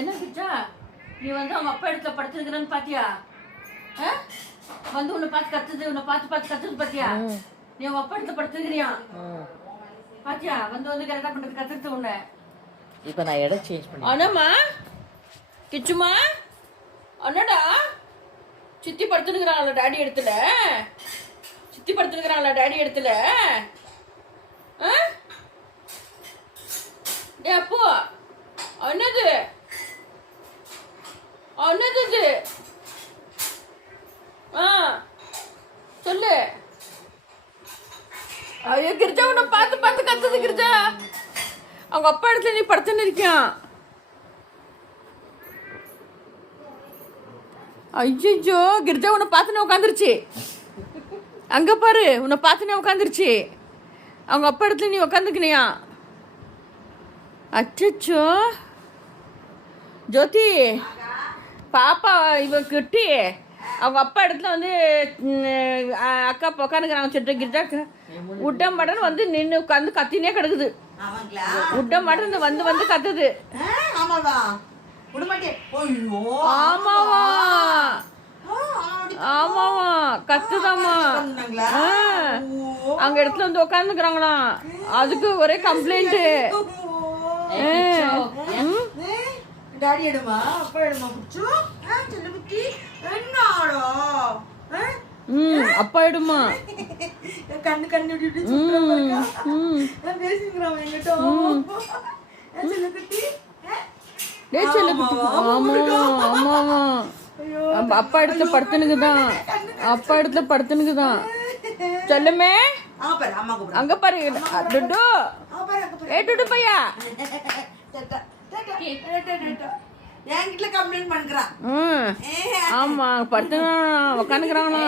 என்ன கிச்சா நீ வந்து அவங்க அப்பா இடத்துல படுத்துருக்கிறன்னு பாத்தியா? வந்து உன்னை பார்த்து கத்துது, உன்னை பார்த்து கத்துது பாத்தியா? நீ அவங்க அப்பா இடத்துல படுத்துருக்கிறியா பாத்தியா? வந்து கரெக்டா பண்றது கத்துறது உன்னை. இப்போ நான் இடம் சேஞ்ச் பண்ணி. அண்ணாமா கிச்சுமா அண்ணடா சித்தி படுத்துனுக்குறாங்களா டாடி இடத்துல? சித்தி படுத்துனுக்குறாங்களா டாடி இடத்துல? டே அப்போ என்னது என்னது இது? சொல்லு. ஐயோ கிரிஜா உன்னை பார்த்து கத்துது கிரிஜா. அவங்க அப்பா இடத்துல நீ படுத்துன்னு இருக்கியான். ஐயோ கிரிஜா உன்னை பார்த்துன்னு உட்காந்துருச்சு. அங்கே பாரு உன்னை பார்த்துனே உட்காந்துருச்சு. அவங்க அப்பா இடத்துல நீ உட்காந்துக்கினியா? அச்சோ ஜோதி பாப்பா இவ கிட்டி அவங்க அப்பா இடத்துல வந்து அக்கா உட்காந்துக்கிறாங்க. சொல்லிட்டு கிரிஜாக்கு உட்ட மாட்டேன்னு வந்து நின்று உட்காந்து கத்தினே கிடக்குது. உட்ட மாட்டேன் வந்து கத்துது. ஆமாவா ஆமாவா கத்துதாமா. அங்க இடத்துல வந்து உட்காந்துக்கிறாங்களாம். அதுக்கு ஒரே கம்ப்ளைண்ட். டாடி எடுமா அப்பா எடுமா புச்சு செல்ல புத்தி என்னடா அப்பா எடுமா கண்ணு விட்டு சுத்துறா பேசிங்கறான் என்கிட்ட செல்ல குட்டி டேய் செல்ல குட்டி. ஆமாவா அப்பா இடத்துல படுத்துனுக்குதான். அப்பா இடத்துல படுத்துனுக்குதான். செல்லுமே அங்க பாரு டுட்டு. ஏ டுட்டு பையா என்கிட்ட கம்ப்ளைண்ட் பண்றான். ஆமா படுத்து உட்காந்துக்கிறாங்களா.